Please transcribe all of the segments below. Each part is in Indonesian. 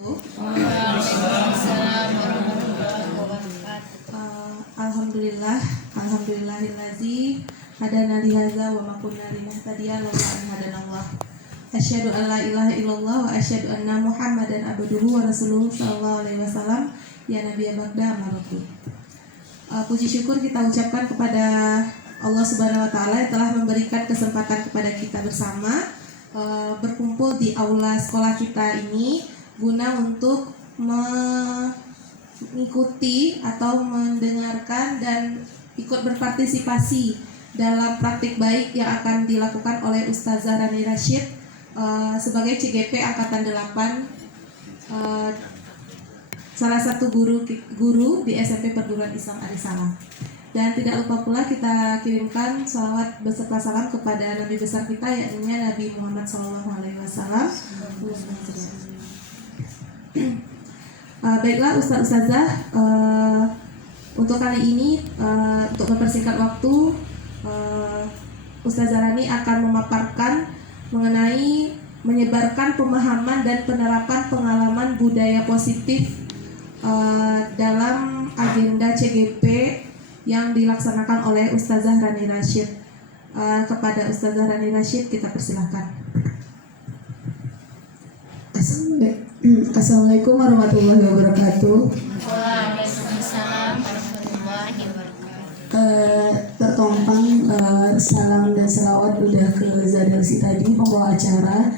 Alhamdulillahillazi hadana lihaza wa ma kunna linahtadiya laula an hadanallah. Asyhadu an la ilaha illallah wa asyhadu anna Muhammadan abduhu wa rasuluhu sallallahu alaihi wasallam. Ya Nabi Bagda Marabu. Puji syukur kita ucapkan kepada Allah Subhanahu wa taala yang telah memberikan kesempatan kepada kita bersama berkumpul di aula sekolah kita ini guna untuk mengikuti atau mendengarkan dan ikut berpartisipasi dalam praktik baik yang akan dilakukan oleh Ustazah Rani Rashid sebagai CGP Angkatan 8, salah satu guru di SMP Perguruan Islam Arisalah. Dan tidak lupa pula kita kirimkan salawat beserta salam kepada Nabi besar kita, yakni Nabi Muhammad SAW. Baiklah Ustazah, untuk kali ini untuk mempersingkat waktu, Ustazah Rani akan memaparkan mengenai menyebarkan pemahaman dan penerapan pengalaman budaya positif dalam agenda CGP yang dilaksanakan oleh Ustazah Rani Rashid. Kepada Ustazah Rani Rashid kita persilahkan. Assalamualaikum warahmatullahi wabarakatuh. Waalaikumsalam warahmatullahi wabarakatuh. Tertompang salam dan salawat udah ke Zadalsi tadi, pembawa acara.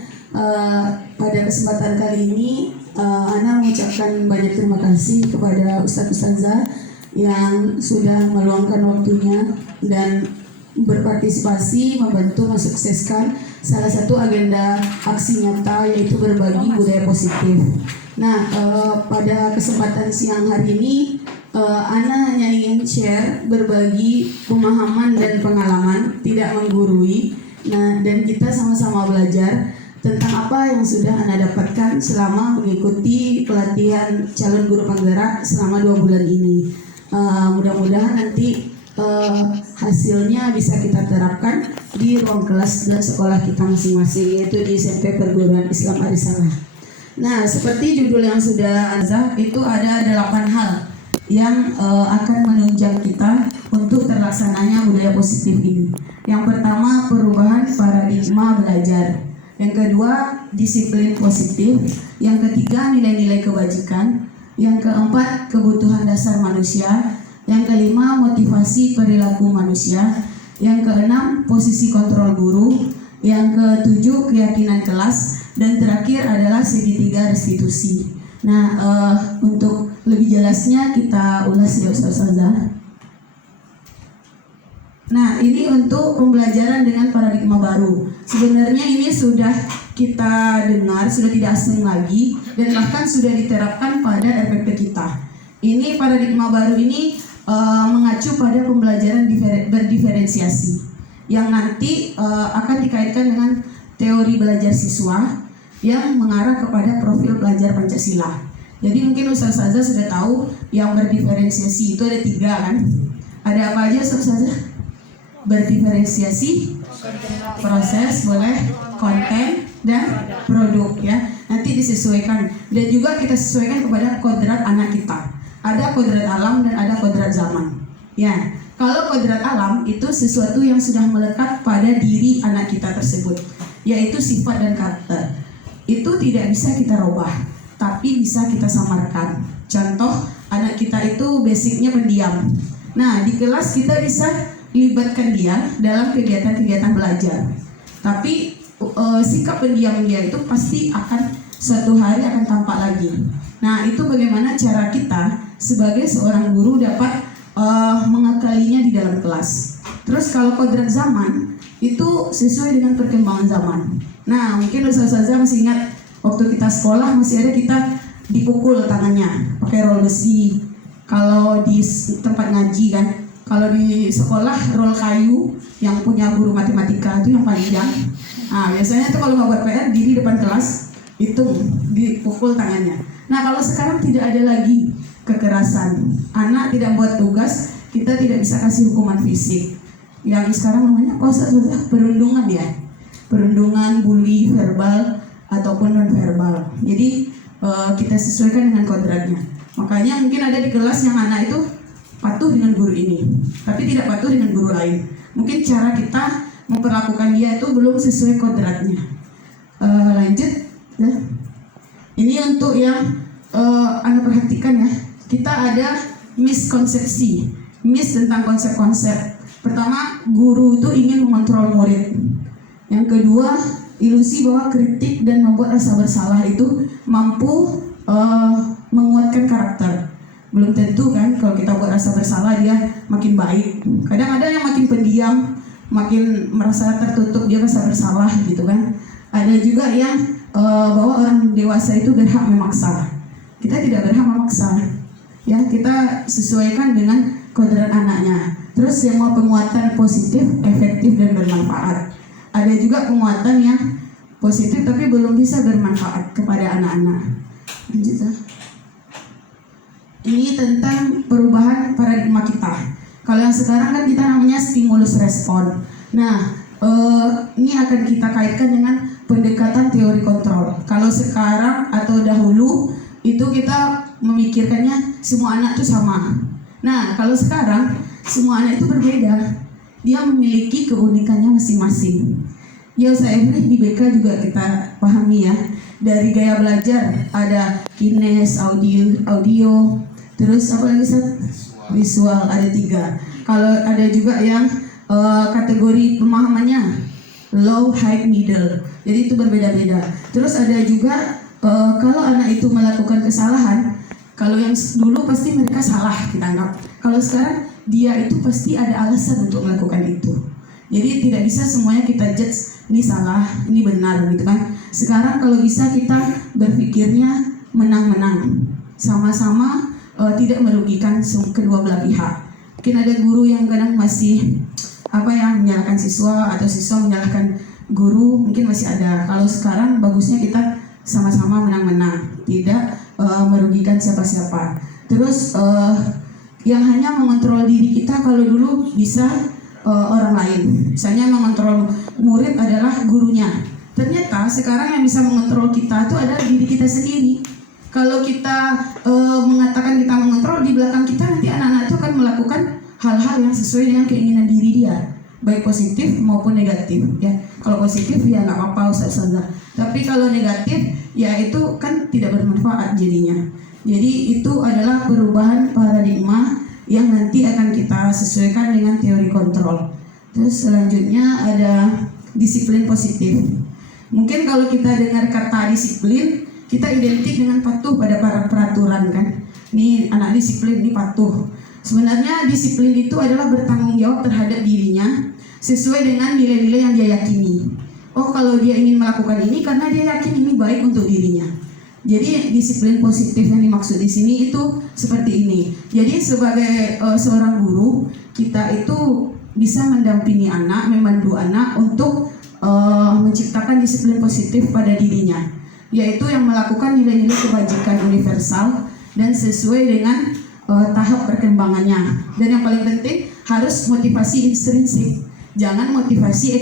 Pada kesempatan kali ini Ana mengucapkan banyak terima kasih kepada Ustazah yang sudah meluangkan waktunya dan berpartisipasi membantu mensukseskan salah satu agenda aksi nyata, yaitu berbagi budaya positif. Nah, pada kesempatan siang hari ini Ana hanya ingin share, berbagi pemahaman dan pengalaman, tidak menggurui. Nah, dan kita sama-sama belajar tentang apa yang sudah Ana dapatkan selama mengikuti pelatihan calon guru penggerak selama 2 bulan ini. Mudah-mudahan nanti hasilnya bisa kita terapkan di ruang kelas dan sekolah kita masing-masing, yaitu di SMP Perguruan Islam Arisalah. Nah, seperti judul yang sudah azah, itu ada 8 hal yang akan menunjang kita untuk terlaksananya budaya positif ini. Yang pertama, perubahan paradigma belajar. Yang kedua, disiplin positif. Yang ketiga, nilai-nilai kebajikan. Yang keempat, kebutuhan dasar manusia. Yang kelima, motivasi perilaku manusia. Yang keenam, posisi kontrol guru. Yang ketujuh, keyakinan kelas. Dan terakhir adalah segitiga restitusi. Nah, untuk lebih jelasnya kita ulas ya Ustazah. Nah, ini untuk pembelajaran dengan paradigma baru. Sebenarnya ini sudah kita dengar, sudah tidak asing lagi, dan bahkan sudah diterapkan pada RPP kita. Ini paradigma baru ini mengacu pada pembelajaran berdiferensiasi yang nanti akan dikaitkan dengan teori belajar siswa yang mengarah kepada profil pelajar Pancasila. Jadi mungkin Ustazah sudah tahu yang berdiferensiasi itu ada 3 kan? Ada apa aja Ustazah? Berdiferensiasi, proses, boleh, konten, dan produk ya. Nanti disesuaikan dan juga kita sesuaikan kepada kodrat anak kita. Ada kodrat alam dan ada kodrat zaman. Ya, kalau kodrat alam itu sesuatu yang sudah melekat pada diri anak kita tersebut, yaitu sifat dan karakter. Itu tidak bisa kita rubah, tapi bisa kita samarkan. Contoh, anak kita itu basicnya pendiam. Nah, di kelas kita bisa libatkan dia dalam kegiatan-kegiatan belajar. Tapi sikap pendiam dia itu pasti akan suatu hari akan tampak lagi. Nah, itu bagaimana cara kita sebagai seorang guru dapat mengakalinya di dalam kelas. Terus kalau kodrat zaman itu sesuai dengan perkembangan zaman. Nah, mungkin Ustazah masih ingat waktu kita sekolah masih ada kita dipukul tangannya pakai roll besi. Kalau di tempat ngaji kan, kalau di sekolah roll kayu yang punya guru matematika itu yang panjang. Nah, biasanya tuh kalau nggak buat PR diri depan kelas itu dipukul tangannya. Nah, kalau sekarang tidak ada lagi kekerasan, anak tidak buat tugas, kita tidak bisa kasih hukuman fisik. Yang sekarang namanya perundungan ya, perundungan, bully verbal ataupun non verbal. Jadi kita sesuaikan dengan kodratnya. Makanya mungkin ada di kelas yang anak itu patuh dengan guru ini, tapi tidak patuh dengan guru lain. Mungkin cara kita memperlakukan dia itu belum sesuai kodratnya. Lanjut, ya. Ini untuk yang Anda perhatikan ya. Kita ada miskonsepsi, tentang konsep-konsep. Pertama, guru itu ingin mengontrol murid. Yang kedua, ilusi bahwa kritik dan membuat rasa bersalah itu mampu menguatkan karakter. Belum tentu kan kalau kita buat rasa bersalah dia makin baik. Kadang ada yang makin pendiam, makin merasa tertutup, dia rasa bersalah gitu kan. Ada juga yang bahwa orang dewasa itu berhak memaksa. Kita tidak berhak memaksa. Ya, kita sesuaikan dengan kodrat anaknya. Terus yang mau penguatan positif, efektif dan bermanfaat. Ada juga penguatan yang positif tapi belum bisa bermanfaat kepada anak-anak. Lanjut ya. Ini tentang perubahan paradigma kita. Kalau yang sekarang kan kita namanya stimulus respon. Nah, ini akan kita kaitkan dengan pendekatan teori kontrol. Kalau sekarang atau dahulu itu kita memikirkannya semua anak itu sama. Nah, kalau sekarang semua anak itu berbeda. Dia memiliki keunikannya masing-masing. Ya, saya di BK juga kita pahami ya. Dari gaya belajar ada kines, audio, terus apa lagi Seth? Visual ada 3. Kalau ada juga yang kategori pemahamannya low, high, middle. Jadi itu berbeda-beda. Terus ada juga kalau anak itu melakukan kesalahan, kalau yang dulu pasti mereka salah kita anggap. Kalau sekarang dia itu pasti ada alasan untuk melakukan itu. Jadi tidak bisa semuanya kita judge ini salah, ini benar gitu kan. Sekarang kalau bisa kita berpikirnya menang-menang, sama-sama tidak merugikan kedua belah pihak. Mungkin ada guru yang kadang masih menyalahkan siswa atau siswa menyalahkan guru, mungkin masih ada. Kalau sekarang bagusnya kita sama-sama menang-menang, tidak merugikan siapa-siapa. Terus yang hanya mengontrol diri kita kalau dulu bisa orang lain. Misalnya mengontrol murid adalah gurunya. Ternyata sekarang yang bisa mengontrol kita itu adalah diri kita sendiri. Kalau kita mengatakan kita mengontrol, di belakang kita nanti anak-anak itu akan melakukan hal-hal yang sesuai dengan keinginan diri dia, baik positif maupun negatif ya. Kalau positif ya nggak apa-apa Ustazah. Tapi kalau negatif ya itu kan tidak bermanfaat jadinya. Jadi itu adalah perubahan paradigma yang nanti akan kita sesuaikan dengan teori kontrol. Terus selanjutnya ada disiplin positif. Mungkin kalau kita dengar kata disiplin, kita identik dengan patuh pada para peraturan kan. Ini anak disiplin, ini patuh. Sebenarnya disiplin itu adalah bertanggung jawab terhadap dirinya sesuai dengan nilai-nilai yang dia yakini. Oh, kalau dia ingin melakukan ini karena dia yakin ini baik untuk dirinya. Jadi disiplin positif yang dimaksud di sini itu seperti ini. Jadi sebagai seorang guru, kita itu bisa mendampingi anak, memandu anak untuk menciptakan disiplin positif pada dirinya, yaitu yang melakukan nilai-nilai kebajikan universal dan sesuai dengan tahap perkembangannya. Dan yang paling penting harus motivasi intrinsik, jangan motivasi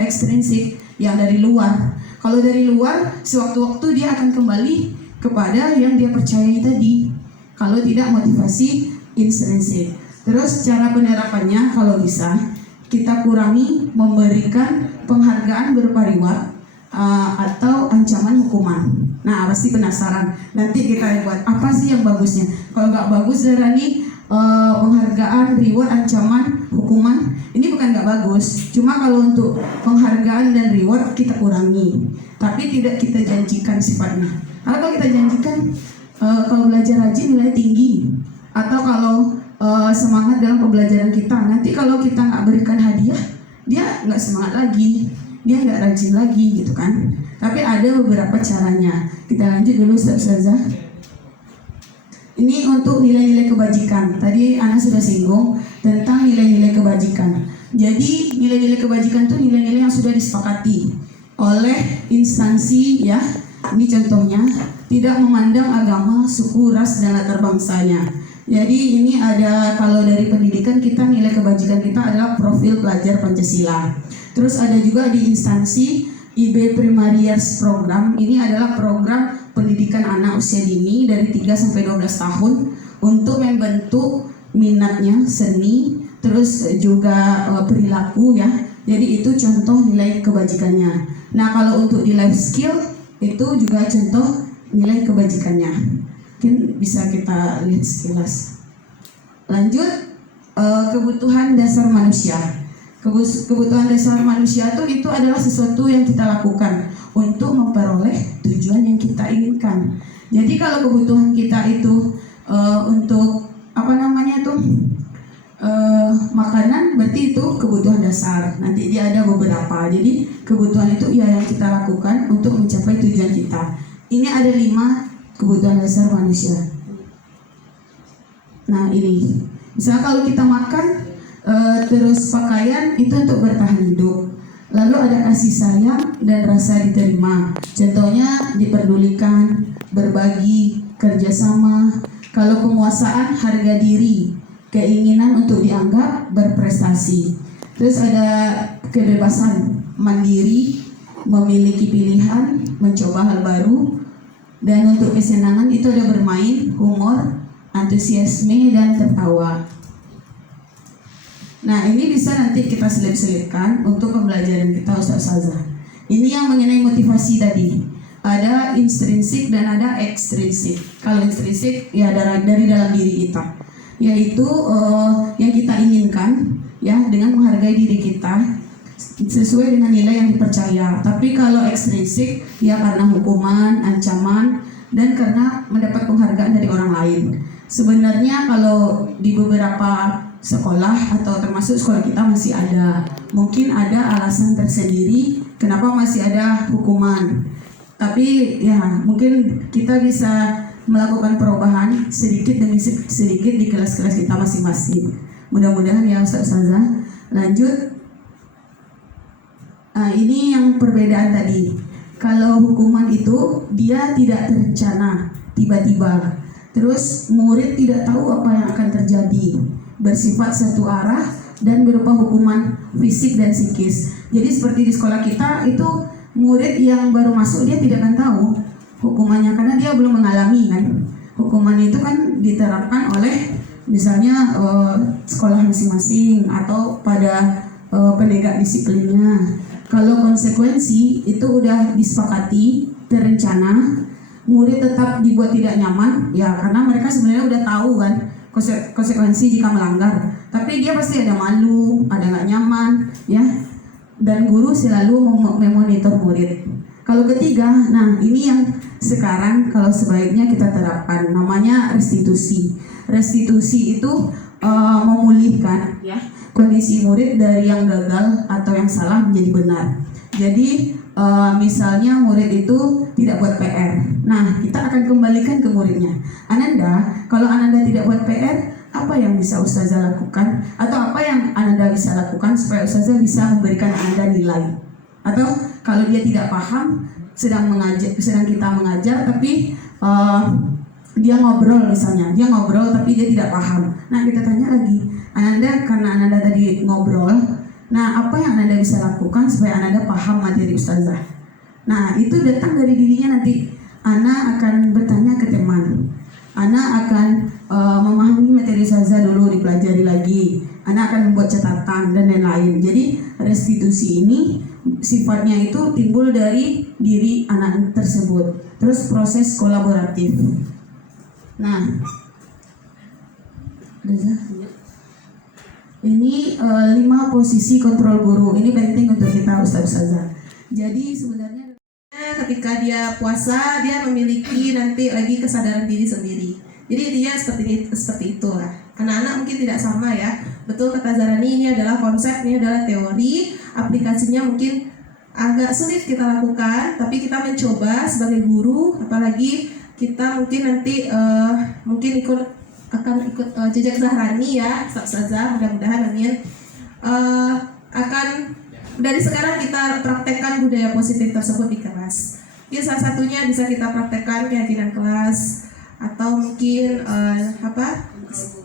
ekstrinsik yang dari luar. Kalau dari luar, sewaktu-waktu dia akan kembali kepada yang dia percayai tadi. Kalau tidak motivasi intrinsik. Terus cara penerapannya kalau bisa kita kurangi memberikan penghargaan berupa reward atau ancaman hukuman. Nah, pasti penasaran. Nanti kita buat apa sih yang bagusnya? Kalau nggak bagus darani penghargaan, reward, ancaman, hukuman, ini bukan nggak bagus. Cuma kalau untuk penghargaan dan reward kita kurangi, tapi tidak kita janjikan sifatnya. Karena kalau kita janjikan kalau belajar rajin nilai tinggi, atau kalau semangat dalam pembelajaran kita, nanti kalau kita nggak berikan hadiah, dia nggak semangat lagi, dia nggak rajin lagi gitu kan. Tapi ada beberapa caranya. Kita lanjut dulu Ustazah. Ini untuk nilai-nilai kebajikan. Tadi Ana sudah singgung tentang nilai-nilai kebajikan. Jadi nilai-nilai kebajikan itu nilai-nilai yang sudah disepakati oleh instansi ya. Ini contohnya, tidak memandang agama, suku, ras, dan latar bangsanya. Jadi ini ada, kalau dari pendidikan kita nilai kebajikan kita adalah profil pelajar Pancasila. Terus ada juga di instansi IB Primary Years Program. Ini adalah program pendidikan anak usia dini dari 3 sampai 12 tahun untuk membentuk minatnya seni, terus juga perilaku ya. Jadi itu contoh nilai kebajikannya. Nah, kalau untuk di life skill itu juga contoh nilai kebajikannya. Mungkin bisa kita lihat sekilas. Lanjut, kebutuhan dasar manusia. Kebutuhan dasar manusia itu adalah sesuatu yang kita lakukan untuk memperoleh tujuan yang kita inginkan. Jadi kalau kebutuhan kita itu untuk makanan, berarti itu kebutuhan dasar. Nanti dia ada beberapa. Jadi kebutuhan itu ya yang kita lakukan untuk mencapai tujuan kita. Ini ada 5 kebutuhan dasar manusia. Nah ini, misalnya kalau kita makan, terus pakaian itu untuk bertahan hidup. Lalu ada kasih sayang dan rasa diterima. Contohnya diperdulikan, berbagi, kerjasama. Kalau penguasaan, harga diri, keinginan untuk dianggap berprestasi. Terus ada kebebasan, mandiri, memiliki pilihan, mencoba hal baru. Dan untuk kesenangan itu ada bermain, humor, antusiasme, dan tertawa. Nah, ini bisa nanti kita selip-selipkan untuk pembelajaran kita Ustazah. Ini yang mengenai motivasi tadi. Ada intrinsik dan ada ekstrinsik. Kalau intrinsik ya dari dalam diri kita, yaitu yang kita inginkan ya dengan menghargai diri kita sesuai dengan nilai yang dipercaya. Tapi kalau ekstrinsik ya karena hukuman, ancaman, dan karena mendapat penghargaan dari orang lain. Sebenarnya kalau di beberapa sekolah atau termasuk sekolah kita masih ada, mungkin ada alasan tersendiri kenapa masih ada hukuman. Tapi ya mungkin kita bisa melakukan perubahan sedikit demi sedikit di kelas-kelas kita masing-masing. Mudah-mudahan ya Ustazah. Lanjut. Ini yang perbedaan tadi. Kalau hukuman itu dia tidak terencana, tiba-tiba. Terus murid tidak tahu apa yang akan terjadi. Bersifat satu arah dan berupa hukuman fisik dan psikis. Jadi seperti di sekolah kita itu murid yang baru masuk dia tidak akan tahu hukumannya karena dia belum mengalami kan. Hukuman itu kan diterapkan oleh misalnya sekolah masing-masing atau pada penegak disiplinnya. Kalau konsekuensi itu udah disepakati, terencana, murid tetap dibuat tidak nyaman ya karena mereka sebenarnya udah tahu kan konsekuensi jika melanggar. Tapi dia pasti ada malu, ada nggak nyaman ya. Dan guru selalu memonitor murid. Kalau ketiga, nah ini yang sekarang kalau sebaiknya kita terapkan, namanya restitusi. Restitusi itu memulihkan ya kondisi murid dari yang gagal atau yang salah menjadi benar. Jadi misalnya murid itu tidak buat PR, nah kita akan kembalikan ke muridnya. Ananda, kalau Ananda tidak buat PR, apa yang bisa Ustazah lakukan? Atau apa yang Ananda bisa lakukan supaya Ustazah bisa memberikan Ananda nilai? Atau kalau dia tidak paham, sedang kita mengajar tapi dia ngobrol misalnya, dia ngobrol tapi dia tidak paham. Nah kita tanya lagi, Ananda karena Ananda tadi ngobrol, nah apa yang Ananda bisa lakukan supaya Ananda paham materi Ustazah? Nah itu datang dari dirinya nanti. Ana akan bertanya ke teman, Ana akan memahami materi Ustazah dulu, dipelajari lagi. Ana akan membuat catatan dan lain-lain. Jadi restitusi ini sifatnya itu timbul dari diri anak tersebut. Terus proses kolaboratif. Nah, ini 5 posisi kontrol guru. Ini penting untuk kita Ustazah. Jadi sebenarnya ketika dia puasa dia memiliki nanti lagi kesadaran diri sendiri. Jadi dia seperti itu lah. Karena anak mungkin tidak sama ya. Betul kata Zarani, ini adalah konsep, ini adalah teori. Aplikasinya mungkin agak sulit kita lakukan, tapi kita mencoba sebagai guru. Apalagi kita mungkin nanti mungkin akan ikut jejak Zahrani ya, Ustazah. Mudah-mudahan amin. Akan dari sekarang kita praktekkan budaya positif tersebut di kelas. Ini salah satunya bisa kita praktekkan keyakinan kelas atau mungkin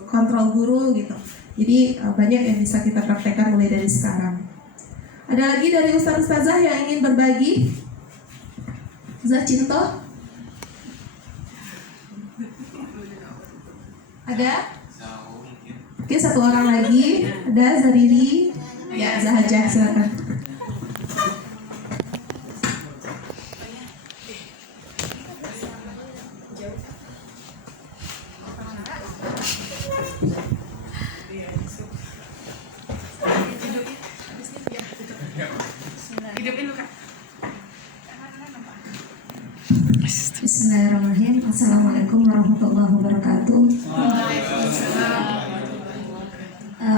kontrol guru gitu. Jadi banyak yang bisa kita praktekkan mulai dari sekarang. Ada lagi dari Ustazah yang ingin berbagi? Ustazah Cinto? Ada? Oke, satu orang lagi. Ada Zariri. Ya, Zahajah, silakan. Bismillahirrahmanirrahim. Assalamualaikum warahmatullahi wabarakatuh.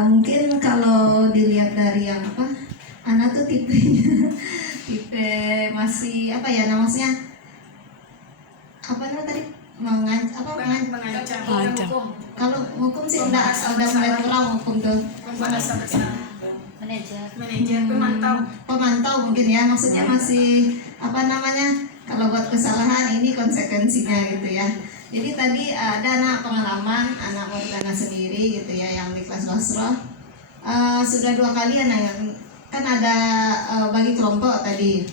Mungkin kalau dilihat dari yang apa, anak tuh tipenya tipe masih apa ya namanya, apa namanya tadi mengancam. Kalau hukum sih udah mulai kurang hukum tuh. Manajer Pemantau mungkin ya, maksudnya masih apa namanya, kalau buat kesalahan ini konsekuensinya gitu ya. Jadi tadi ada anak pengalaman, anak warga sendiri gitu ya, yang di kelas wasroh sudah 2 kali anak yang kan ada bagi kelompok tadi,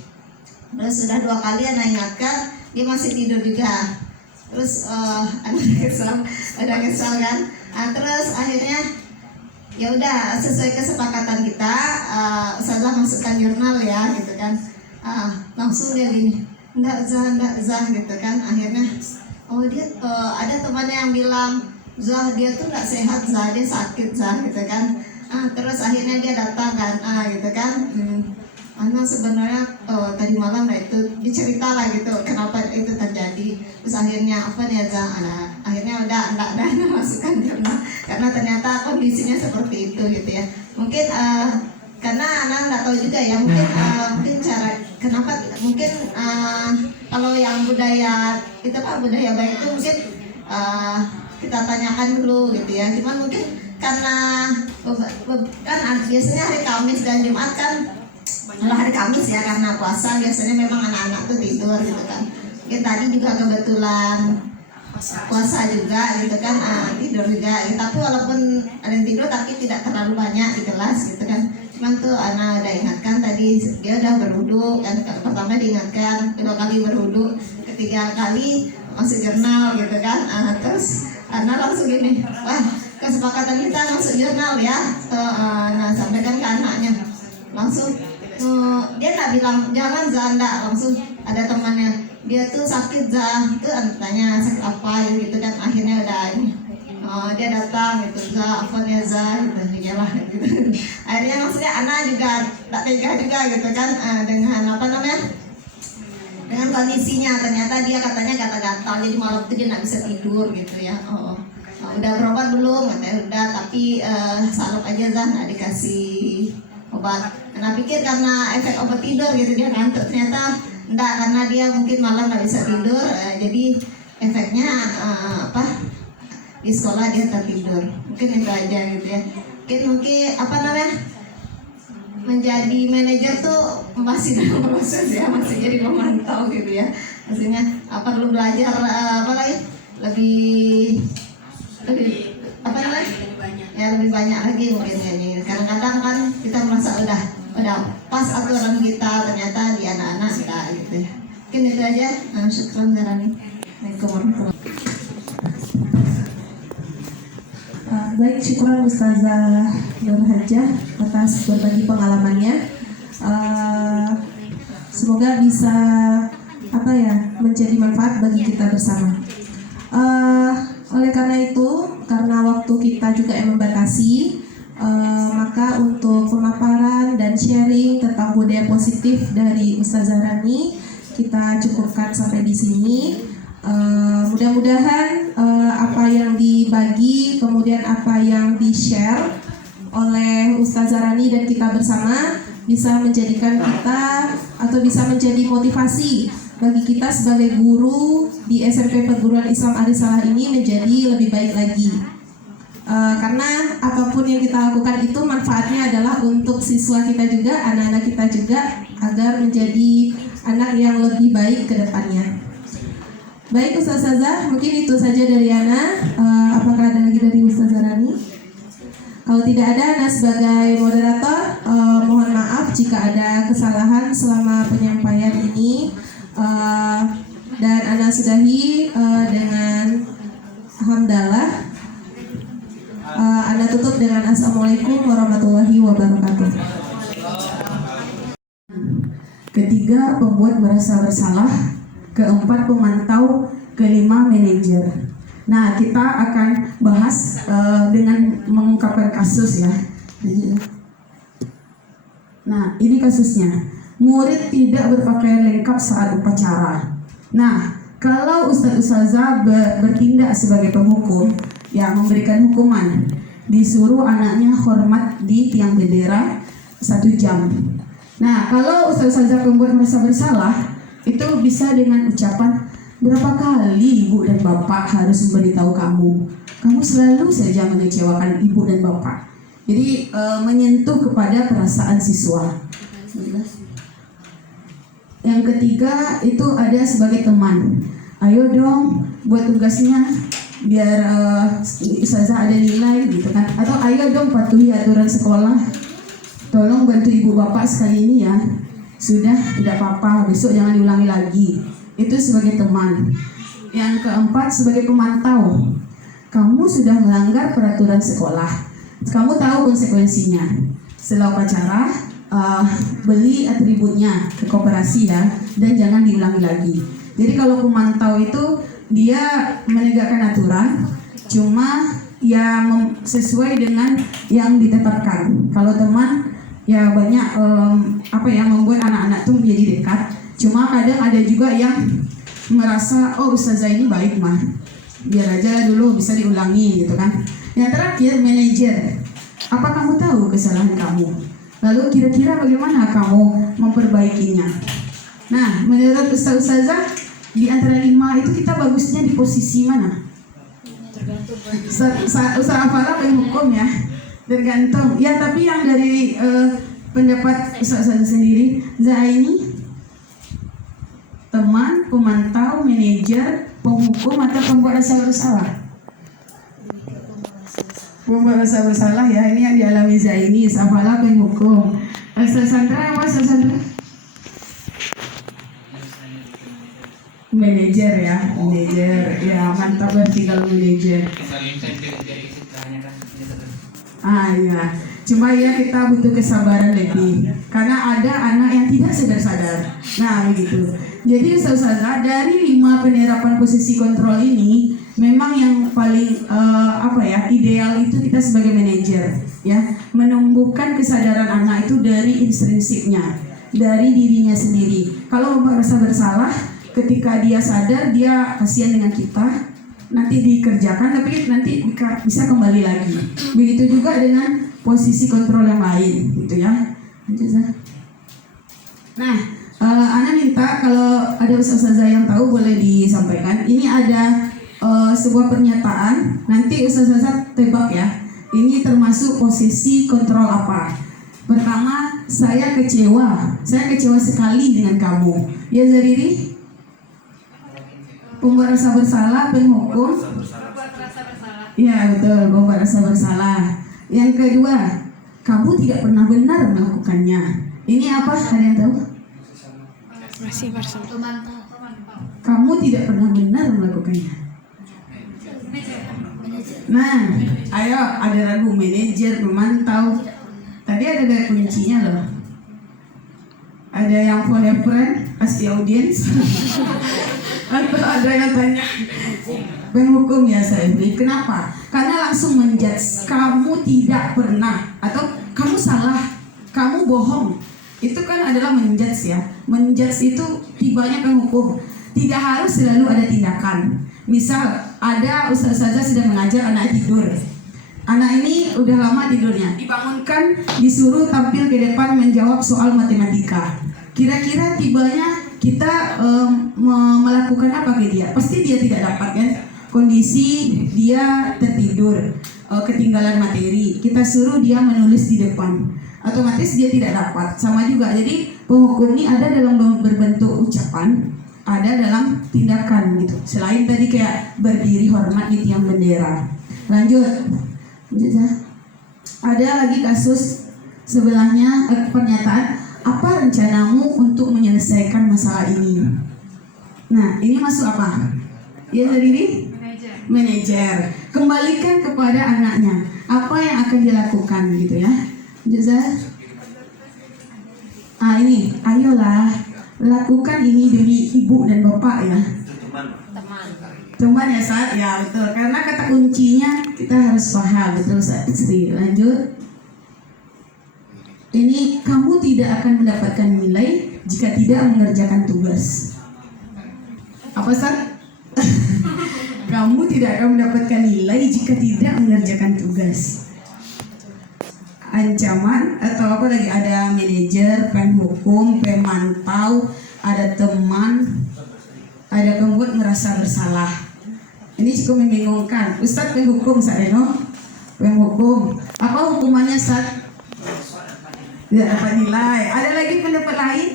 terus sudah 2 kali anak ingatkan, dia masih tidur juga. Terus anak kesal kan. Terus akhirnya ya udah sesuai kesepakatan kita, Ustazah masukkan jurnal ya gitu kan. Langsung dia gini, enggak Zah gitu kan. Akhirnya dia ada temannya yang bilang, Zah dia tuh enggak sehat Zah, dia sakit Zah gitu kan. Terus akhirnya dia datang kan, gitu kan. Ana sebenarnya tadi malam itu dicerita lah gitu kenapa itu terjadi. Terus akhirnya apa nih Zah, akhirnya udah enggak masukkan jurnal karena ternyata kondisinya seperti itu gitu ya. Mungkin karena anak nggak tahu juga ya, mungkin cara kenapa, mungkin kalau yang budaya itu budaya baik itu mungkin kita tanyakan dulu gitu ya. Cuman mungkin karena kan biasanya hari Kamis dan Jumat kan, kalau hari Kamis ya karena puasa biasanya memang anak-anak tuh tidur gitu kan. Mungkin tadi juga kebetulan puasa juga gitu kan, tidur juga gitu. Tapi walaupun ada yang tidur tapi tidak terlalu banyak di kelas gitu kan. Cuman tuh anak udah ingatkan tadi, dia udah berwudu kan, pertama diingatkan, 2 kali berwudu, 3 kali masuk jurnal gitu kan. Terus anak langsung gini, wah kesepakatan kita masuk jurnal ya. Nah sampaikan ke anaknya langsung. Dia nggak bilang jangan Zah, langsung ada temannya, dia tuh sakit Zah, itu tanya sakit apa gitu kan. Akhirnya udah ini, dia datang gitu, Zah apa ya Zah gitu, iyalah gitu. Akhirnya maksudnya anak juga tak tega juga gitu kan, dengan apa namanya, dengan kondisinya. Ternyata dia katanya gatal-gatal, jadi malam itu dia nggak bisa tidur gitu ya. Udah berobat belum? Katanya udah, tapi salep aja Zah, nggak dikasih obat. Karena pikir karena efek obat tidur gitu dia ngantuk, ternyata enggak, karena dia mungkin malam nggak bisa tidur, jadi efeknya di sekolah dia tertidur. Mungkin itu aja gitu ya. Mungkin apa namanya, menjadi manajer tuh masih dalam proses ya, masih jadi pemantau gitu ya. Maksudnya perlu belajar apa lagi, lebih apa namanya ya, lebih banyak lagi mungkin ya. Kadang-kadang kan kita merasa udah pas aturan kita, ternyata di anak-anak enggak gitu ya. Mungkin itu aja. Syukran Zarani. Assalamualaikum warahmatullahi wabarakatuh. Baik, syukuran Ustazah Nurhajah atas berbagi pengalamannya. Semoga bisa menjadi manfaat bagi kita bersama. Oleh karena itu, karena waktu kita juga yang membatasi, maka untuk pemaparan dan sharing tentang budaya positif dari Ustazah Rani kita cukupkan sampai di sini. Mudah-mudahan apa yang dibagi, kemudian apa yang di-share oleh Ustazah Rani dan kita bersama bisa menjadikan kita atau bisa menjadi motivasi bagi kita sebagai guru di SMP Perguruan Islam Arisalah ini menjadi lebih baik lagi. Karena apapun yang kita lakukan itu manfaatnya adalah untuk siswa kita juga, anak-anak kita juga, agar menjadi anak yang lebih baik ke depannya. Baik Ustazah, mungkin itu saja dari Ana. Apakah ada lagi dari Ustazah Rani? Kalau tidak ada, Ana sebagai moderator mohon maaf jika ada kesalahan selama penyampaian ini, dan Ana sudahi dengan hamdalah. Assalamualaikum warahmatullahi wabarakatuh. Ketiga, pembuat merasa bersalah. Keempat, pemantau. Kelima, manajer. Nah, kita akan bahas dengan mengungkapkan kasus ya. Nah, ini kasusnya. Murid tidak berpakaian lengkap saat upacara. Nah, kalau Ustazah bertindak sebagai penghukum, ya memberikan hukuman, disuruh anaknya hormat di tiang bendera 1 jam. Nah, kalau Ustazah pembuat merasa bersalah, itu bisa dengan ucapan, berapa kali ibu dan bapak harus memberitahu kamu? Kamu selalu saja mengecewakan ibu dan bapak. Jadi menyentuh kepada perasaan siswa. Yang ketiga itu ada sebagai teman. Ayo dong buat tugasnya biar Ustazah ada nilai gitu kan. Atau ayo dong patuhi aturan sekolah. Tolong bantu ibu bapak sekali ini ya. Sudah, tidak apa-apa, besok jangan diulangi lagi. Itu sebagai teman. Yang keempat sebagai pemantau. Kamu sudah melanggar peraturan sekolah. Kamu tahu konsekuensinya. Setelah upacara, beli atributnya ke koperasi ya, dan jangan diulangi lagi. Jadi kalau pemantau itu dia menegakkan aturan, cuma ya sesuai dengan yang ditetapkan. Kalau teman ya banyak membuat anak-anak tuh menjadi dekat. Cuma kadang ada juga yang merasa oh Ustazah ini baik mah, biar aja dulu bisa diulangi gitu kan. Yang terakhir manajer. Apa kamu tahu kesalahan kamu? Lalu kira-kira bagaimana kamu memperbaikinya? Nah, menurut Ustazah di antara 5 itu kita bagusnya di posisi mana? Ustazah Afala penghukum ya. Tergantung ya, tapi yang dari pendapat Ustazah sendiri, Zaini teman, pemantau, manajer, penghukum atau pembuat rasa bersalah? Pembuat rasa bersalah ya, ini yang dialami Zaini. Safala penghukum. Ustaz Sandra apa Ustaz Sandra? Manajer ya, manajer ya, mantap berarti kalau manajer. Iya, cuma ya kita butuh kesabaran lebih karena ada anak yang tidak sadar-sadar. Nah begitu. Jadi Ustazah dari 5 penerapan posisi kontrol ini memang yang paling ideal itu kita sebagai manajer ya, menumbuhkan kesadaran anak itu dari intrinsiknya, dari dirinya sendiri. Kalau merasa bersalah, ketika dia sadar dia kasihan dengan kita, nanti dikerjakan tapi nanti bisa kembali lagi. Begitu juga dengan posisi kontrol yang lain gitu ya. Nah, Ana minta kalau ada Ustazah yang tahu boleh disampaikan. Ini ada sebuah pernyataan, nanti Ustazah tebak ya. Ini termasuk posisi kontrol apa? Pertama, saya kecewa sekali dengan kamu. Ya Zariri? Pembuat rasa bersalah, penghukum. Iya betul, pembuat rasa bersalah. Yang kedua, kamu tidak pernah benar melakukannya. Ini apa? Ada yang tahu? Masih bersama. Kamu tidak pernah benar melakukannya. Nah, ayo ada ragu manajer, memantau. Tadi ada gaya kuncinya loh. Ada yang phone a friend, ask the audience. Atau ada yang tanya penghukum ya saya beri. Kenapa? Karena langsung menjudge. Kamu tidak pernah atau kamu salah, kamu bohong. Itu kan adalah menjudge ya. Menjudge itu tibanya penghukum. Tidak harus selalu ada tindakan. Misal ada Ustazah sedang mengajar, anak tidur. Anak ini udah lama tidurnya, dibangunkan, disuruh tampil ke depan menjawab soal matematika. Kira-kira tibanya kita melakukan apa ke dia? Pasti dia tidak dapat kan? Kondisi dia tertidur, ketinggalan materi. Kita suruh dia menulis di depan, otomatis dia tidak dapat. Sama juga. Jadi penghukum ini ada dalam berbentuk ucapan, ada dalam tindakan gitu. Selain tadi kayak berdiri hormat di tiang bendera. Lanjut. Ada lagi kasus sebelahnya, pernyataan. Apa rencanamu untuk menyelesaikan masalah ini? Nah, ini masuk apa? Ya, Zariri? manajer. Kembalikan kepada anaknya apa yang akan dilakukan gitu ya. Jazar. Ini, ayolah lakukan ini demi ibu dan bapak ya. Teman ya saat ya betul, karena kata kuncinya kita harus paham betul saat istri. Lanjut. Ini kamu tidak akan mendapatkan nilai jika tidak mengerjakan tugas. Apa Sat? Kamu tidak akan mendapatkan nilai jika tidak mengerjakan tugas. Ancaman atau apa lagi, ada manajer, penghukum, pemantau, ada teman, ada pembuat merasa bersalah. Ini cukup membingungkan. Ustadz penghukum Sat Reno, penghukum. Apa hukumannya Sat? Tidak dapat nilai. Ada lagi pendapat lain?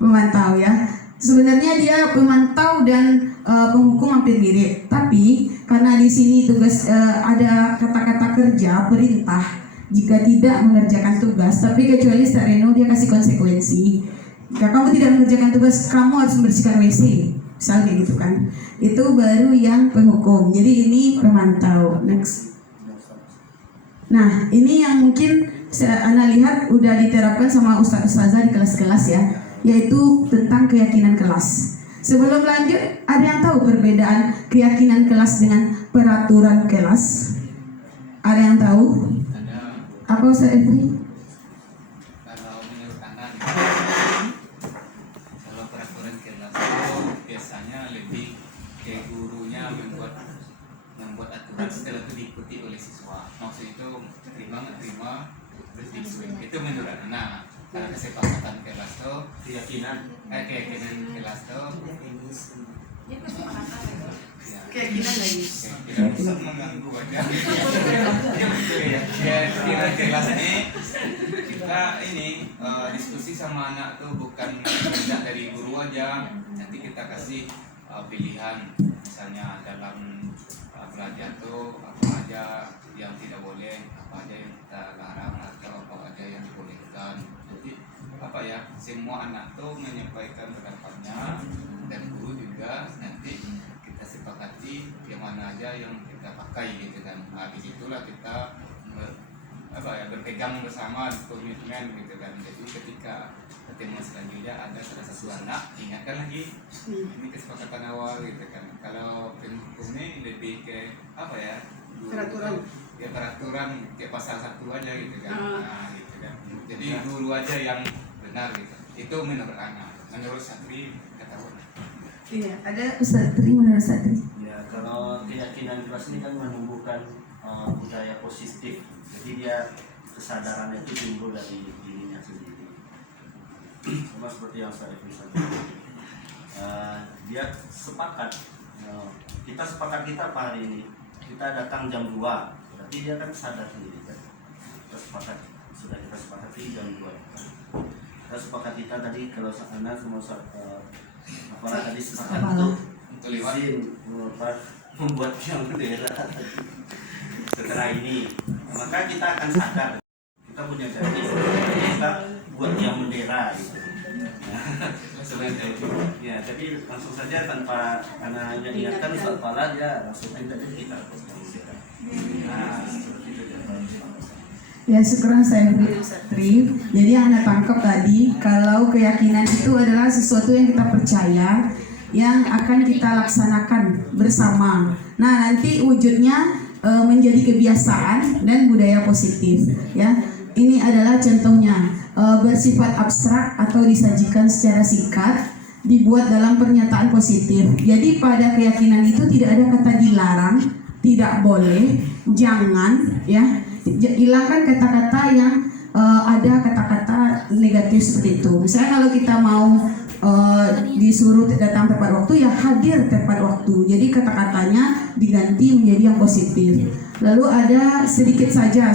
Pemantau ya. Sebenarnya dia pemantau dan penghukum hampir mirip, tapi karena di sini tugas ada kata-kata kerja perintah jika tidak mengerjakan tugas, tapi kecuali Ustaz Reno dia kasih konsekuensi. Jika kamu tidak mengerjakan tugas, kamu harus membersihkan WC, misal kayak gitu kan. Itu baru yang penghukum. Jadi ini pemantau. Next. Nah, ini yang mungkin Ana lihat udah diterapkan sama Ustazah di kelas-kelas ya, yaitu tentang keyakinan kelas. Sebelum lanjut, ada yang tahu perbedaan keyakinan kelas dengan peraturan kelas? Ada yang tahu? Apa Ustaz Efri? Kalau menurut Anda, kalau peraturan kelas itu biasanya lebih ke gurunya membuat aturan, setelah itu diikuti oleh siswa. Maksud itu terima nggak terima terus diikuti. Itu menurut Anda. Kalau kesepakatan kelas itu keyakinan kelas itu Keyakinan lagi. tidak bisa mengganggu aja. Keyakinan kelas ini kita diskusi sama anak tuh bukan tidak dari guru aja. Nanti kita kasih pilihan, misalnya dalam belajar tuh apa aja yang tidak boleh, apa aja yang kita larang, atau apa aja yang dibolehkan. Jadi semua anak tuh menyampaikan pendapatnya, dan guru juga nanti kita sepakati yang mana aja yang kita pakai gitu kan. Disitulah kita berpegang bersama, komitmen gitu kan. Jadi ketika ketemu selanjutnya ada salah satu anak, ingatkan lagi ini kesepakatan awal gitu kan. Kalau penghukum ini lebih ke Peraturan. Ya peraturan kayak pasal 1 aja gitu kan. Gitu kan. Jadi guru aja yang benar gitu. Itu menurut anak. Menurut Satri ketahuan. Iya, ada Ustaz Tri, menurut Ustaz Tri. Ya, kalau keyakinan kelas ini kan menumbuhkan budaya positif. Jadi dia kesadaran itu timbul dari dirinya sendiri. Sama seperti yang saya sampaikan. Dia sepakat. Kita sepakat kita apa hari ini? Kita datang jam 2. Berarti dia kan sadar sendiri kan. Kita sepakat, sudah kita sepakati jam 2. Kita sepakat kita tadi kalau Anda semua apalah tadi sepakat itu izin membuat yang bendera. Setelah ini maka kita akan sadar kita punya janji, kita buat yang bendera gitu. Ya, jadi langsung saja tanpa karena yang ingatkan soal pala dia langsung aja kita buat yang bendera. Nah, seperti itu. Ya, syukuran saya beri Ustaz Tri. Jadi yang Anda tangkap tadi, kalau keyakinan itu adalah sesuatu yang kita percaya, yang akan kita laksanakan bersama. Nah, nanti wujudnya menjadi kebiasaan dan budaya positif. Ya, ini adalah contohnya, bersifat abstrak atau disajikan secara singkat, dibuat dalam pernyataan positif. Jadi pada keyakinan itu tidak ada kata dilarang, tidak boleh, jangan, ya. Hilangkan kata-kata yang ada kata-kata negatif seperti itu. Misalnya kalau kita mau disuruh datang tepat waktu, ya hadir tepat waktu. Jadi kata-katanya diganti menjadi yang positif. Lalu ada sedikit saja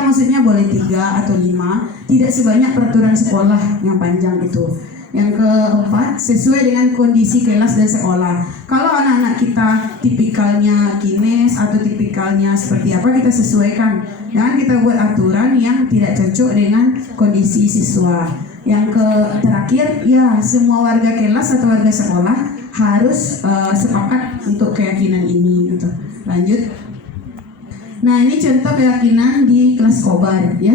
maksudnya boleh 3 atau 5, tidak sebanyak peraturan sekolah yang panjang itu. Yang keempat, sesuai dengan kondisi kelas dan sekolah. Kalau anak-anak kita tipikalnya kines atau tipikalnya seperti apa, kita sesuaikan. Jangan kita buat aturan yang tidak cocok dengan kondisi siswa. Yang terakhir, ya semua warga kelas atau warga sekolah harus sepakat untuk keyakinan ini gitu. Lanjut. Nah, ini contoh keyakinan di kelas Kobar ya.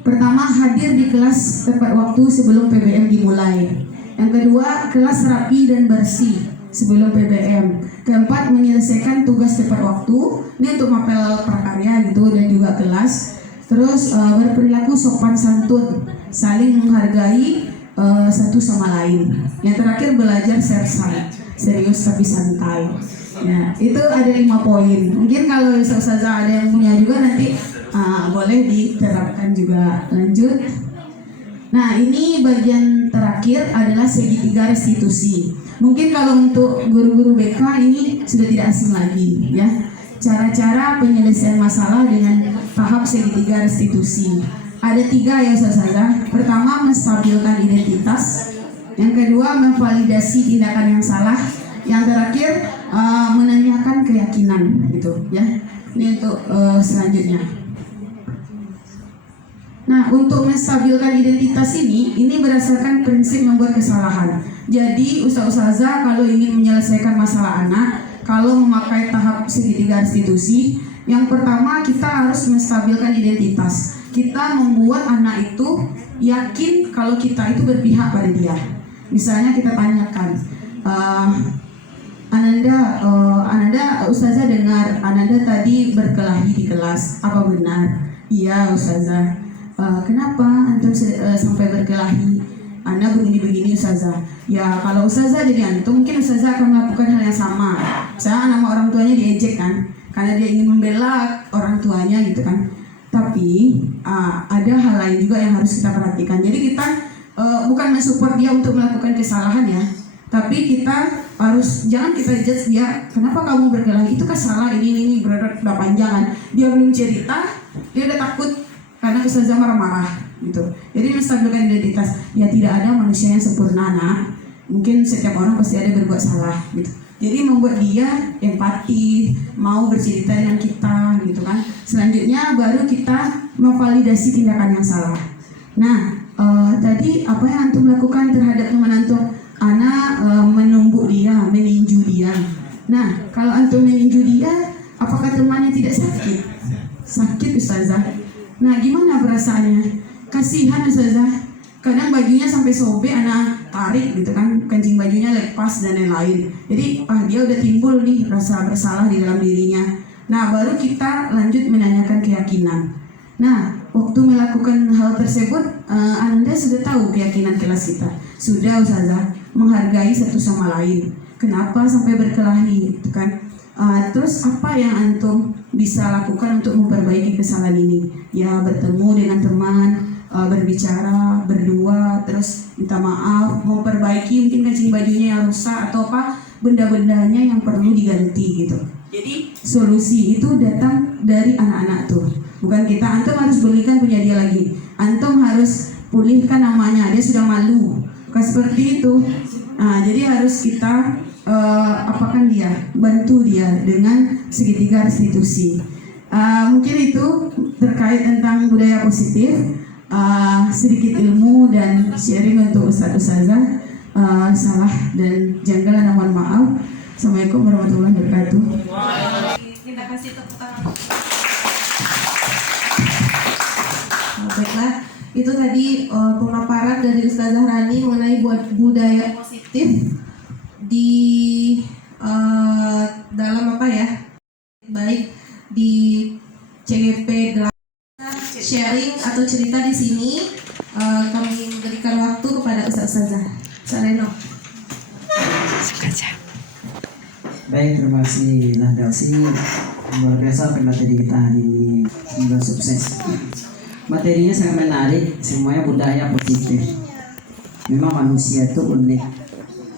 Pertama, hadir di kelas tepat waktu sebelum PBM dimulai. Yang kedua, kelas rapi dan bersih sebelum PBM. Keempat, menyelesaikan tugas tepat waktu. Ini untuk mapel prakarya gitu dan juga kelas. Terus berperilaku sopan santun, saling menghargai satu sama lain. Yang terakhir, belajar sersan, serius tapi santai. Nah, itu ada 5 poin. Mungkin kalau Ustazah ada yang punya juga nanti boleh diterapkan juga. Lanjut. Nah, ini bagian terakhir adalah segitiga restitusi. Mungkin kalau untuk guru-guru BK ini sudah tidak asing lagi ya. Cara-cara penyelesaian masalah dengan tahap segitiga restitusi. Ada 3 ya Ustazah. Pertama, menstabilkan identitas. Yang kedua, memvalidasi tindakan yang salah. Yang terakhir, menanyakan keyakinan gitu ya. Ini untuk selanjutnya. Nah, untuk menstabilkan identitas ini berdasarkan prinsip membuat kesalahan. Jadi, ustazah kalau ingin menyelesaikan masalah anak, kalau memakai tahap segitiga restitusi, yang pertama kita harus menstabilkan identitas. Kita membuat anak itu yakin kalau kita itu berpihak pada dia. Misalnya kita tanyakan, Ananda, ustazah dengar Ananda tadi berkelahi di kelas, apa benar? Iya ustazah. Kenapa antum sampai berkelahi? Anda begini-begini ustazah. Ya kalau ustazah jadi antum, mungkin ustazah akan melakukan hal yang sama. Misalnya nama orang tuanya diejek kan, karena dia ingin membela orang tuanya gitu kan. Tapi ada hal lain juga yang harus kita perhatikan. Jadi kita bukan mensupport dia untuk melakukan kesalahan ya, tapi kita harus jangan kita judge dia. Kenapa kamu berkelahi? Itu kan salah ini udah panjangan. Dia belum cerita, dia udah takut karena ustazah marah-marah gitu. Jadi menstabilkan identitas. Ya tidak ada manusia yang sempurna nak. Mungkin setiap orang pasti ada berbuat salah gitu. Jadi membuat dia empati, mau bercerita dengan kita gitu kan. Selanjutnya baru kita memvalidasi tindakan yang salah. Nah, tadi apa yang antum lakukan terhadap teman antum? Ana menumbuk dia, meninju dia. Nah, kalau antum meninju dia, apakah temannya tidak sakit? Sakit ustazah. Nah, gimana perasaannya? Kasihan ustazah. Kadang bajunya sampai sobek, anak tarik gitu kan, kancing bajunya lepas dan lain-lain. Jadi dia udah timbul nih rasa bersalah di dalam dirinya. Nah, baru kita lanjut menanyakan keyakinan. Nah, waktu melakukan hal tersebut, Anda sudah tahu keyakinan kelas kita. Sudah ustazah, menghargai satu sama lain. Kenapa sampai berkelahi gitu kan? Terus apa yang antum bisa lakukan untuk memperbaiki kesalahan ini? Ya bertemu dengan teman, berbicara, berdua, terus minta maaf, memperbaiki mungkin kancing bajunya yang rusak atau apa benda-bendanya yang perlu diganti gitu. Jadi solusi itu datang dari anak-anak tuh, bukan kita. Antum harus belikan punya dia lagi. Antum harus pulihkan namanya, dia sudah malu. Bukan seperti itu. Nah, jadi harus kita apakan dia, bantu dia dengan segitiga restitusi. Mungkin itu terkait tentang budaya positif. Sedikit ilmu dan sharing untuk ustaz-ustazah. Salah dan janggal mohon maaf. Assalamualaikum warahmatullahi wabarakatuh. Kita kasih tepuk tangan. Baiklah, itu tadi pemaparan dari Ustazah Rani mengenai budaya positif di dalam apa ya, baik di CGP 8. Sharing atau cerita di sini kami berikan waktu kepada Ustazah Sareno. Baik, terima kasih Nahdalsi. Luar biasa materi kita hari ini, semoga sukses. Materinya sangat menarik, semuanya budaya positif. Memang manusia itu unik.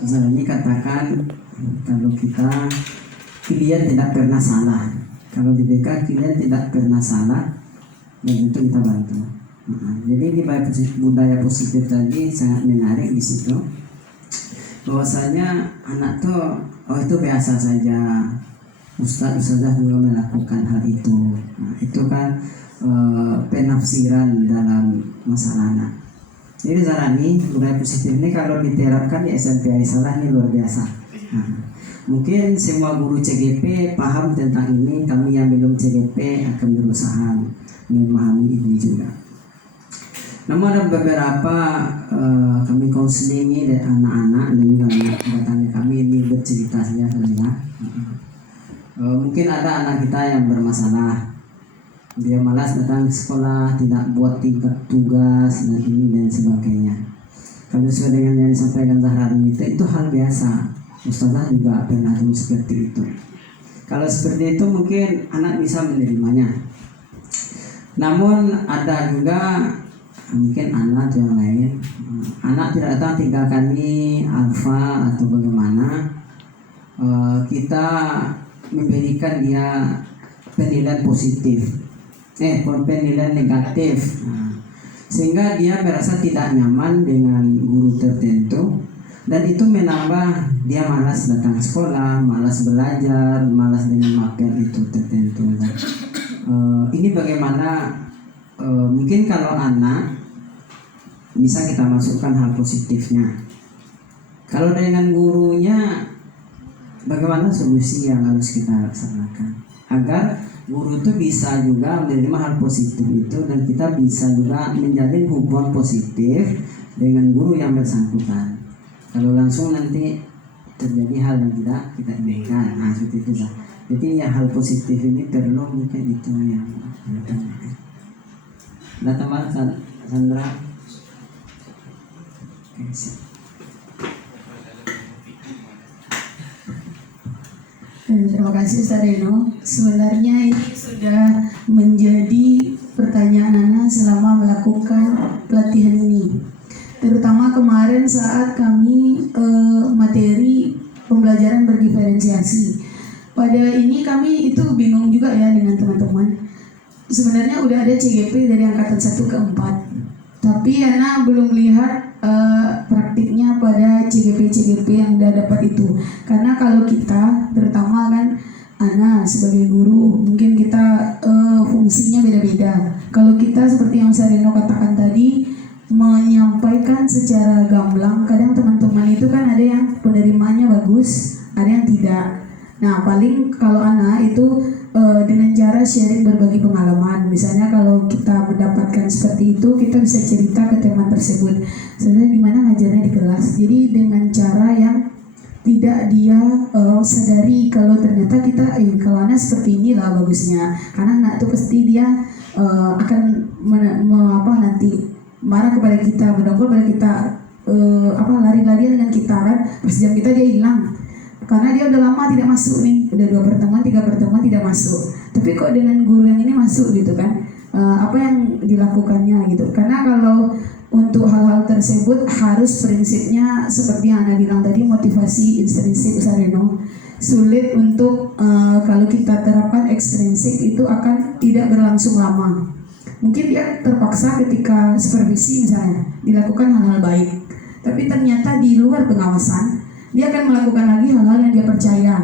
Ini katakan kalau kita kalian tidak pernah salah. Kalau di BK kalian tidak pernah salah, dan tentu kita bantu. Jadi di budaya positif tadi sangat menarik di situ. Bahwasanya anak tuh itu biasa saja. Ustazah juga melakukan hal itu. Nah, itu kan penafsiran dalam masalah anak. Jadi Zarani, budaya positif ini kalau diterapkan di SMP Aisalah ini luar biasa. Nah, mungkin semua guru CGP paham tentang ini, kami yang belum CGP akan berusaha memahami ini juga. Namun ada beberapa kami konselingi dari anak-anak, lebih datangnya kami ini bercerita saja saja. Mungkin ada anak kita yang bermasalah, dia malas datang ke sekolah, tidak buat tugas dan ini dan sebagainya. Kalau sesuai dengan yang disampaikan Zahrani itu hal biasa. Ustazah juga pernah dulu seperti itu. Kalau seperti itu mungkin anak bisa menerimanya. Namun ada juga mungkin anak yang lain, anak tidak datang 3 kali alfa atau bagaimana, kita memberikan dia penilaian positif, penilaian negatif, sehingga dia merasa tidak nyaman dengan guru tertentu. Dan itu menambah dia malas datang sekolah, malas belajar, malas dengan mapel itu tertentu. Ini bagaimana? Mungkin kalau anak bisa kita masukkan hal positifnya. Kalau dengan gurunya, bagaimana solusi yang harus kita laksanakan agar guru itu bisa juga menerima hal positif itu dan kita bisa juga menjalin hubungan positif dengan guru yang bersangkutan. Kalau langsung nanti terjadi hal yang tidak kita inginkan, seperti itu lah. Jadi ya hal positif ini perlu mungkin itu yang ada teman Sandra. Terima kasih Ustaz Reno. Sebenarnya ini sudah menjadi pertanyaan Ana selama melakukan pelatihan ini. Terutama kemarin saat kami materi pembelajaran berdiferensiasi. Pada ini kami itu bingung juga ya dengan teman-teman. Sebenarnya udah ada CGP dari angkatan 1 ke 4. Tapi Ana belum lihat praktiknya pada CGP yang udah dapat itu. Karena kalau kita, terutama kan Ana sebagai guru, mungkin kita fungsinya beda-beda. Kalau kita seperti yang Sarino katakan tadi, menyampaikan secara gamblang, kadang teman-teman itu kan ada yang penerimanya bagus, ada yang tidak. Nah paling kalau Ana itu dengan cara sharing berbagi pengalaman. Misalnya kalau kita mendapatkan seperti itu, kita bisa cerita ke teman tersebut sebenarnya gimana ngajarnya di kelas. Jadi dengan cara yang tidak dia sadari kalau ternyata kita kalau Ana seperti inilah bagusnya. Karena anak itu pasti dia akan nanti marah kepada kita, mendongkol pada kita, lari-larian dengan kita kan, pas jam kita dia hilang. Karena dia udah lama tidak masuk nih, udah 2 pertemuan, 3 pertemuan tidak masuk. Tapi kok dengan guru yang ini masuk gitu kan? Apa yang dilakukannya gitu? Karena kalau untuk hal-hal tersebut harus prinsipnya seperti yang Anda bilang tadi, motivasi intrinsik Sareno. Sulit untuk kalau kita terapkan ekstrinsik itu akan tidak berlangsung lama. Mungkin dia terpaksa ketika supervisi misalnya dilakukan hal-hal baik, tapi ternyata di luar pengawasan dia akan melakukan lagi hal-hal yang dia percaya.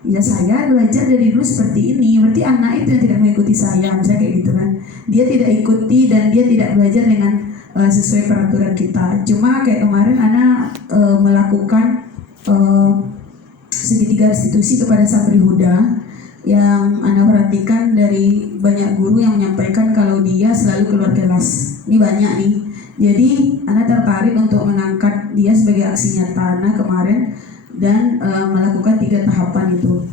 Ya saya belajar dari dulu seperti ini, berarti anak itu yang tidak mengikuti saya, misalnya kayak gitu kan. Dia tidak ikuti dan dia tidak belajar dengan sesuai peraturan kita. Cuma kayak kemarin anak melakukan segitiga restitusi kepada Sabri Huda. Yang Anda perhatikan dari banyak guru yang menyampaikan kalau dia selalu keluar kelas. Ini banyak nih. Jadi Anda tertarik untuk mengangkat dia sebagai aksi nyata Anda kemarin dan melakukan 3 tahapan itu.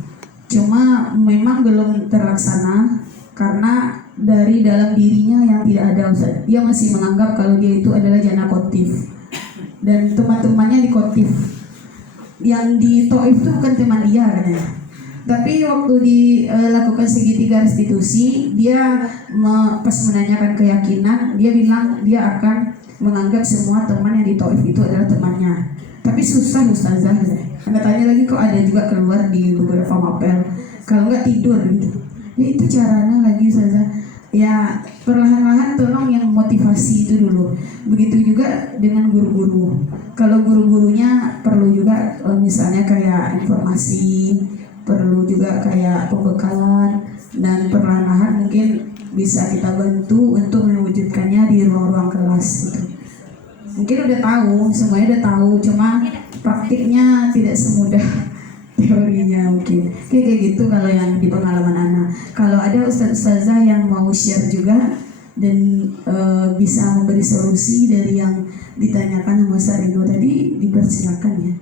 Cuma memang belum terlaksana karena dari dalam dirinya yang tidak ada Ustaz. Dia masih menganggap kalau dia itu adalah jana kotif dan teman-temannya di kotif. Yang di toif itu bukan teman dia katanya. Tapi waktu dilakukan segitiga restitusi, dia pas menanyakan keyakinan, dia bilang dia akan menganggap semua teman yang di Taif itu adalah temannya. Tapi susah Ustazah. Anda tanya lagi kok ada juga keluar di beberapa mapel. Kalau nggak tidur gitu. Ya itu caranya lagi Ustazah. Ya perlahan-lahan tolong yang motivasi itu dulu. Begitu juga dengan guru-guru. Kalau guru-gurunya perlu juga misalnya kayak informasi, perlu juga kayak pembekalan, dan perlahan-lahan mungkin bisa kita bantu untuk mewujudkannya di ruang-ruang kelas gitu. Mungkin udah tahu, semuanya udah tahu, cuma praktiknya tidak semudah teorinya mungkin kayak gitu kalau yang di pengalaman anak. Kalau ada ustazah yang mau share juga dan bisa memberi solusi dari yang ditanyakan sama Ustaz Reno tadi, dipersilakan ya.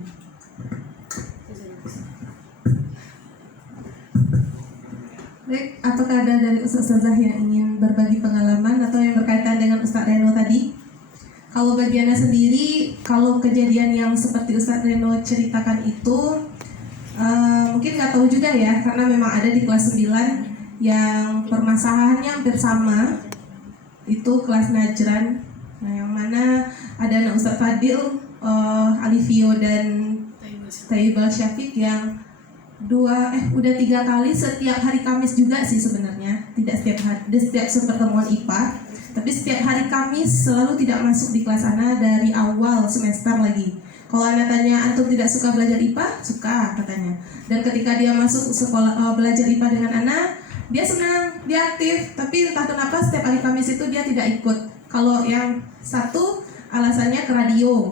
Baik, apakah ada dari ustazah yang ingin berbagi pengalaman atau yang berkaitan dengan Ustaz Reno tadi? Kalau bagiannya sendiri, kalau kejadian yang seperti Ustaz Reno ceritakan itu mungkin nggak tahu juga ya, karena memang ada di kelas 9 yang permasalahannya hampir sama, itu kelas Najran, nah, yang mana ada anak Ustaz Fadil, Alivio dan Taibal Syafiq yang udah 3 kali setiap hari Kamis juga sih sebenarnya, tidak setiap hari, setiap pertemuan IPA, tapi setiap hari Kamis selalu tidak masuk di kelas Ana dari awal semester lagi. Kalau Anda tanya, antum tidak suka belajar IPA? Suka katanya. Dan ketika dia masuk sekolah belajar IPA dengan Ana, dia senang, dia aktif, tapi entah kenapa setiap hari Kamis itu dia tidak ikut. Kalau yang satu alasannya ke radio,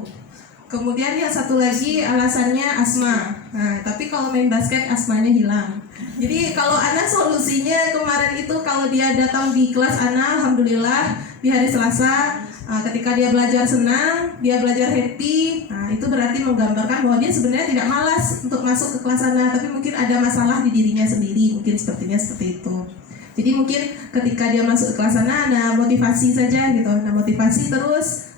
kemudian yang satu lagi alasannya asma. Nah, tapi kalau main basket asmanya hilang. Jadi kalau Ana solusinya kemarin itu, kalau dia datang di kelas Ana, alhamdulillah di hari Selasa, ketika dia belajar senang, dia belajar happy, nah itu berarti menggambarkan bahwa dia sebenarnya tidak malas untuk masuk ke kelas Ana, tapi mungkin ada masalah di dirinya sendiri, mungkin sepertinya seperti itu. Jadi mungkin ketika dia masuk ke kelas Ana, motivasi saja gitu, motivasi terus